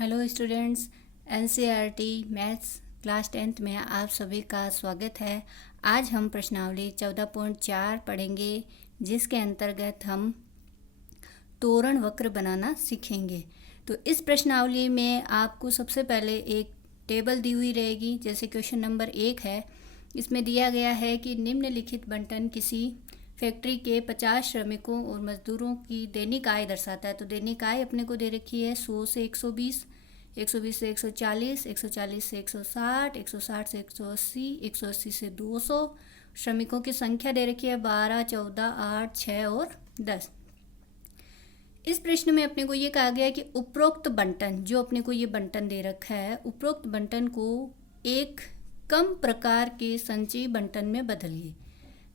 Hello students, NCERT maths class 10th में आप सभी का स्वागत है। आज हम प्रश्नावली 14.4 पढ़ेंगे, जिसके अंतर्गत हम तोरण वक्र बनाना सीखेंगे। तो इस प्रश्नावली में आपको सबसे पहले एक टेबल दी हुई रहेगी। जैसे क्वेश्चन नंबर 1 है, इसमें दिया गया है कि निम्नलिखित बंटन किसी फैक्ट्री के 50 श्रमिकों और मजदूरों की दैनिक आय दर्शाता है। तो दैनिक आय अपने को दे रखी है 100 से 120, 120 से 140, 140 से 160, 160 से 180, 180 से 200। श्रमिकों की संख्या दे रखी है 12, 14, 8, 6 और 10। इस प्रश्न में अपने को ये कहा गया है कि उपरोक्त बंटन, जो अपने को ये बंटन दे रखा है, उपरोक्त बंटन को एक कम प्रकार के संचयी बंटन में बदलिए।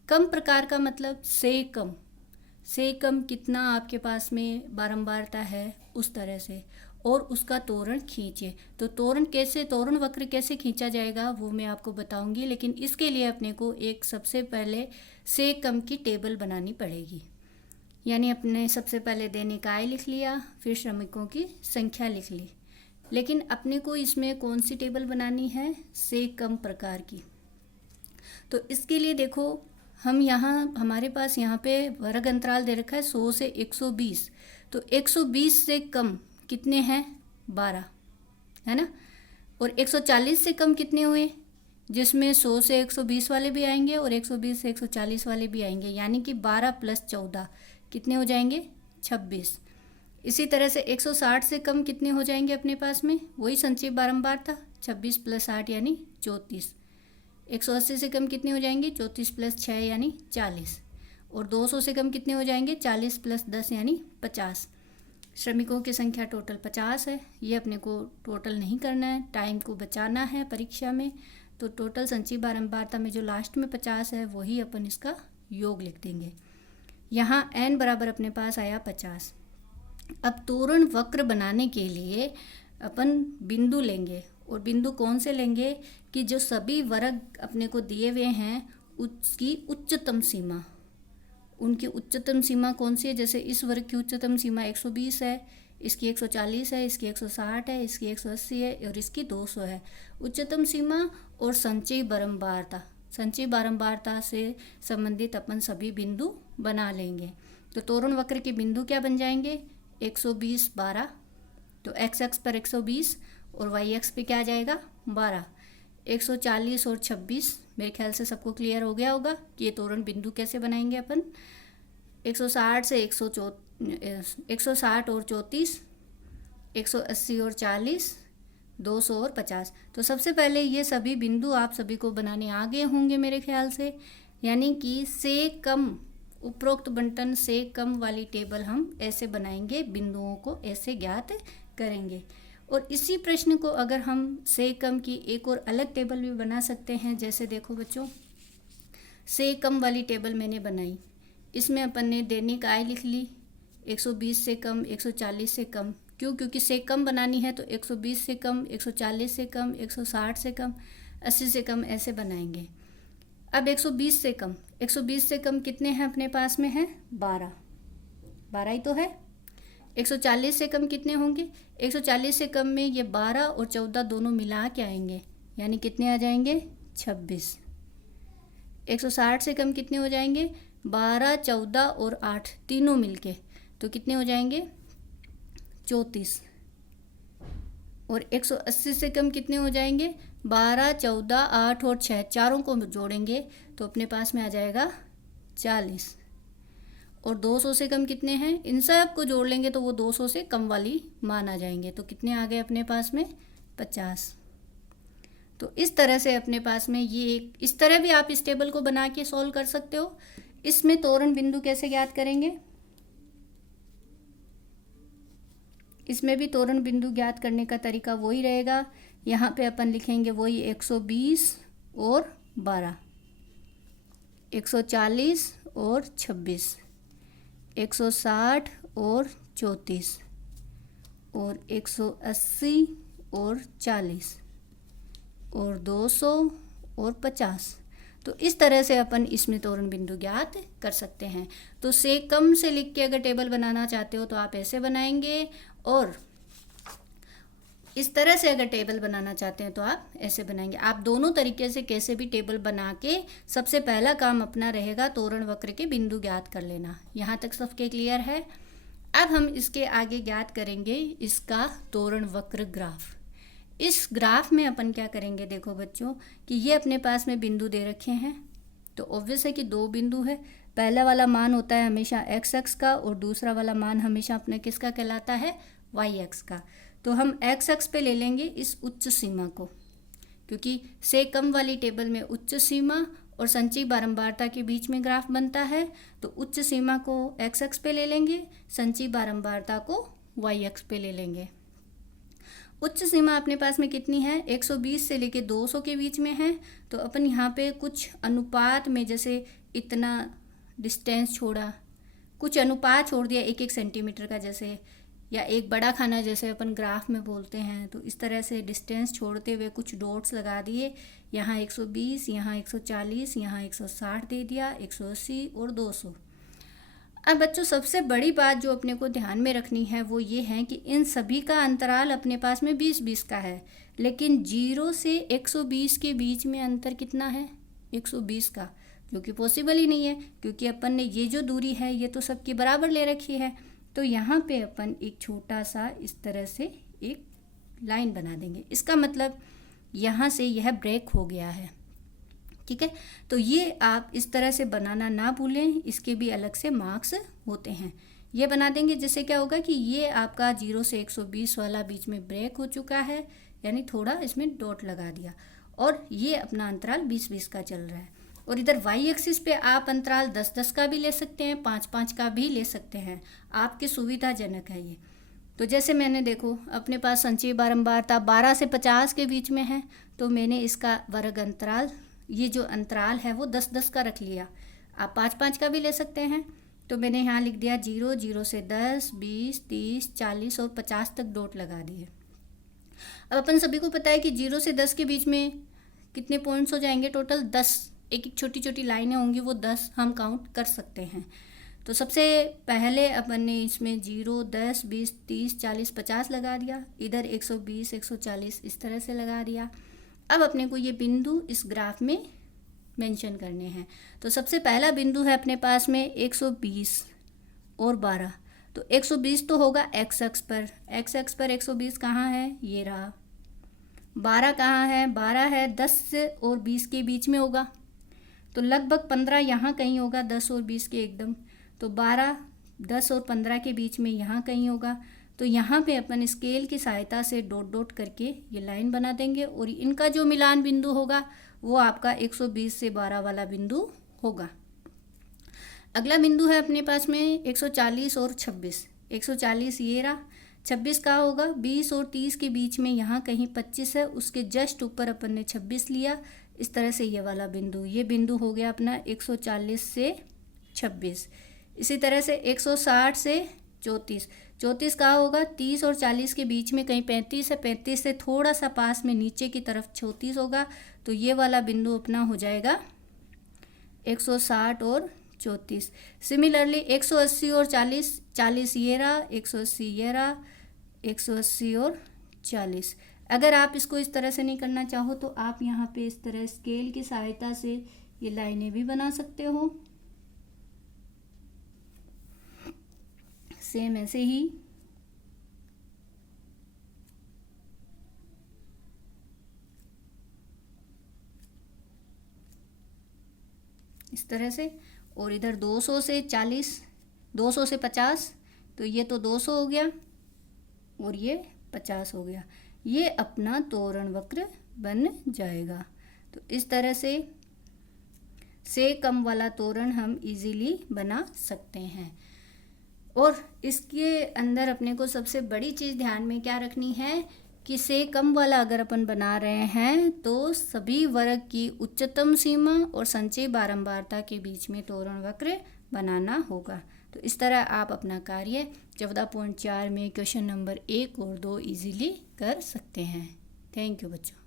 कम प्रकार का मतलब से कम कितना आपके पास में बारंबारता है उस तरह से, और उसका तोरण खींचे। तो तोरण वक्र कैसे खींचा जाएगा वो मैं आपको बताऊंगी, लेकिन इसके लिए अपने को एक सबसे पहले से कम की टेबल बनानी पड़ेगी। यानी अपने सबसे पहले दैनिक आय लिख लिया, फिर श्रमिकों की संख्या लिख ली, लेकिन अपने को इसमें कौन सी टेबल बनानी है? से कम प्रकार की। तो इसके लिए देखो, हम यहाँ हमारे पास यहाँ पे वर्ग अंतराल दे रखा है 100 से 120। तो 120 से कम कितने हैं? 12 है ना। और 140 से कम कितने हुए? जिसमें 100 से 120 वाले भी आएंगे और 120 से 140 वाले भी आएंगे, यानी कि 12 + 14 कितने हो जाएंगे? 26। इसी तरह से 160 से कम कितने हो जाएंगे अपने पास में? वही संचयी बारंबार था, 26 + 8 यानी 34। 180 से कम कितने हो जाएंगे? 34 + 6 यानी 40। और 200 से कम कितने हो जाएंगे? 40 + 10 यानी 50। श्रमिकों की संख्या टोटल 50 है। ये अपने को टोटल नहीं करना है, टाइम को बचाना है परीक्षा में। तो टोटल संचयी बारंबारता में जो लास्ट में 50 है वही अपन इसका योग लिख देंगे। यहाँ n बराबर अपने पास आया 50। अब तोरण वक्र बनाने के लिए अपन बिंदु लेंगे, और बिंदु कौन से लेंगे कि जो सभी वर्ग अपने को दिए हुए हैं उसकी उच्चतम सीमा, उनकी उच्चतम सीमा कौन सी है? जैसे इस वर्ग की उच्चतम सीमा 120 है, इसकी 140 है, इसकी 160 है, इसकी 180 है और इसकी 200 है। उच्चतम सीमा और संचयी बारंबारता से संबंधित अपन सभी बिंदु बना लेंगे। तो तोरण वक्र के बिंदु क्या बन जाएंगे? 120, 12। तो x अक्ष पर 120 और y अक्ष पे क्या आ जाएगा? 12। 140 और 26। मेरे ख्याल से सबको क्लियर हो गया होगा कि ये तोरण बिंदु कैसे बनाएंगे अपन। 160 से 160 और 34, 180 और 40, 200 और 50। तो सबसे पहले ये सभी बिंदु आप सभी को बनाने आ गए होंगे मेरे ख्याल से। यानी कि से कम, उपरोक्त बंटन से कम वाली टेबल हम ऐसे बनाएंगे, बिंदुओं को ऐसे ज्ञात करेंगे। और इसी प्रश्न को अगर हम से कम की एक और अलग टेबल भी बना सकते हैं। जैसे देखो बच्चों, से कम वाली टेबल मैंने बनाई, इसमें अपन ने दैनिक आय लिख ली 120 से कम, 140 से कम। क्यों? क्योंकि से कम बनानी है तो 120 से कम, 140 से कम, 160 से कम, 80 से कम ऐसे बनाएंगे। अब 120 से कम, 120 से कम कितने हैं अपने पास में? है 12, 12 ही तो है। 140 से कम कितने होंगे? 140 से कम में ये 12 और 14 दोनों मिला के आएंगे, यानी कितने आ जाएंगे? 26। 160 से कम कितने हो जाएंगे? 12, 14 और 8 तीनों मिलके, तो कितने हो जाएंगे? 34। और 180 से कम कितने हो जाएंगे? 12, 14, 8 और 6 चारों को जोड़ेंगे तो अपने पास में आ जाएगा 40। और 200 से कम कितने हैं? इन सब को जोड़ लेंगे तो वो 200 से कम वाली मान आ जाएंगे। तो कितने आ गए अपने पास में? 50। तो इस तरह से अपने पास में ये इस तरह भी आप इस टेबल को बना के सॉल्व कर सकते हो। इसमें तोरण बिंदु कैसे ज्ञात करेंगे? इसमें भी तोरण बिंदु ज्ञात करने का तरीका वही रहेगा। यहाँ पे अपन लिखेंगे वही 120 और 12, 140 और 26, 160 और 34 और 180 और 40 और 200 और 50। तो इस तरह से अपन इसमें तोरण बिंदु ज्ञात कर सकते हैं। तो से कम से लिख के अगर टेबल बनाना चाहते हो तो आप ऐसे बनाएंगे, और इस तरह से अगर टेबल बनाना चाहते हैं तो आप ऐसे बनाएंगे। आप दोनों तरीके से कैसे भी टेबल बना के सबसे पहला काम अपना रहेगा तोरण वक्र के बिंदु ज्ञात कर लेना। यहाँ तक सबके क्लियर है। अब हम इसके आगे ज्ञात करेंगे इसका तोरण वक्र ग्राफ। इस ग्राफ में अपन क्या करेंगे, देखो बच्चों कि ये अपने पास में बिंदु दे रखे हैं, तो ऑब्वियस है कि दो बिंदु है। पहला वाला मान होता है हमेशा एक्स एक्स का और दूसरा वाला मान हमेशा अपने किसका कहलाता है, वाई एक्स का। तो हम एक्स एक्स पे ले लेंगे इस उच्च सीमा को, क्योंकि से कम वाली टेबल में उच्च सीमा और संचयी बारंबारता के बीच में ग्राफ बनता है। तो उच्च सीमा को एक्स एक्स पे ले लेंगे, संचयी बारंबारता को वाई एक्स पे ले लेंगे। उच्च सीमा अपने पास में कितनी है, 120 से लेके 200 के बीच में है। तो अपन यहाँ पे कुछ अनुपात में, जैसे इतना डिस्टेंस छोड़ा, कुछ अनुपात छोड़ दिया 1-1 सेंटीमीटर का, जैसे या एक बड़ा खाना जैसे अपन ग्राफ में बोलते हैं, तो इस तरह से डिस्टेंस छोड़ते हुए कुछ डॉट्स लगा दिए। यहाँ 120, यहाँ 140, यहाँ 160 दे दिया, 180 और 200। अब बच्चों सबसे बड़ी बात जो अपने को ध्यान में रखनी है वो ये है कि इन सभी का अंतराल अपने पास में 20-20 का है, लेकिन 0 से 120 के बीच में अंतर कितना है, 120 का, जो कि पॉसिबल ही नहीं है, क्योंकि अपन ने ये जो दूरी है ये तो सबकी बराबर ले रखी है। तो यहाँ पे अपन एक छोटा सा इस तरह से एक लाइन बना देंगे। इसका मतलब यहाँ से यह ब्रेक हो गया है, ठीक है। तो ये आप इस तरह से बनाना ना भूलें, इसके भी अलग से मार्क्स होते हैं। ये बना देंगे, जिससे क्या होगा कि ये आपका 0 से 120 वाला बीच में ब्रेक हो चुका है, यानी थोड़ा इसमें डॉट लगा दिया, और ये अपना अंतराल 20-20 का चल रहा है। और इधर वाई एक्सिस पे आप अंतराल 10-10 का भी ले सकते हैं, 5-5 का भी ले सकते हैं, आपकी सुविधाजनक है ये। तो जैसे मैंने देखो अपने पास संचयी बारंबारता 12 से 50 के बीच में है, तो मैंने इसका वर्ग अंतराल, ये जो अंतराल है वो 10-10 का रख लिया। आप 5-5 का भी ले सकते हैं, तो मैंने यहाँ लिख दिया 0, 0 से 10, 20, 30, 40 और 50 तक डॉट लगा दिए। अब अपन सभी को पता है कि 0 से 10 के बीच में कितने पॉइंट्स हो जाएंगे, टोटल 10। एक एक छोटी छोटी लाइनें होंगी, वो 10 हम काउंट कर सकते हैं। तो सबसे पहले अपन ने इसमें 0, 10, 20, 30, 40, 50 लगा दिया, इधर 120, 140 इस तरह से लगा दिया। अब अपने को ये बिंदु इस ग्राफ में मेंशन करने हैं। तो सबसे पहला बिंदु है अपने पास में 120 और 12। तो 120 तो होगा एक्स एक्स पर, एक्स एक्स पर 120 कहाँ है, ये रहा। 12 कहाँ है, 12 है 10 और 20 के बीच में होगा, तो लगभग 15 यहाँ कहीं होगा, 10 और 20 के एकदम। तो 12, 10 और 15 के बीच में यहाँ कहीं होगा। तो यहाँ पे अपन स्केल की सहायता से डॉट डॉट करके ये लाइन बना देंगे, और इनका जो मिलान बिंदु होगा वो आपका 120 से 12 वाला बिंदु होगा। अगला बिंदु है अपने पास में 140 और 26। 140 ये रहा, 26 का होगा 20 और 30 के बीच में, यहाँ कहीं 25 है, उसके जस्ट ऊपर अपन ने 26 लिया। इस तरह से ये वाला बिंदु, ये बिंदु हो गया अपना 140 से 26। इसी तरह से 160 से 34, 34 का होगा 30 और 40 के बीच में कहीं 35 है, 35 से थोड़ा सा पास में नीचे की तरफ 34 होगा। तो ये वाला बिंदु अपना हो जाएगा 160 और 34। सिमिलरली 180 और 40, 40 ये रहा, 180 ये रहा, 180 और 40। अगर आप इसको इस तरह से नहीं करना चाहो तो आप यहाँ पे इस तरह स्केल की सहायता से ये लाइनें भी बना सकते हो, सेम ऐसे ही। इस तरह से, और इधर 200 से 40, 200 से 50, तो ये तो 200 हो गया और ये 50 हो गया। ये अपना तोरण वक्र बन जाएगा। तो इस तरह से कम वाला तोरण हम इजीली बना सकते हैं। और इसके अंदर अपने को सबसे बड़ी चीज़ ध्यान में क्या रखनी है कि से कम वाला अगर अपन बना रहे हैं तो सभी वर्ग की उच्चतम सीमा और संचयी बारंबारता के बीच में तोरण वक्र बनाना होगा। तो इस तरह आप अपना कार्य 14.4 में क्वेश्चन नंबर 1 और 2 इजीली कर सकते हैं। थैंक यू बच्चों।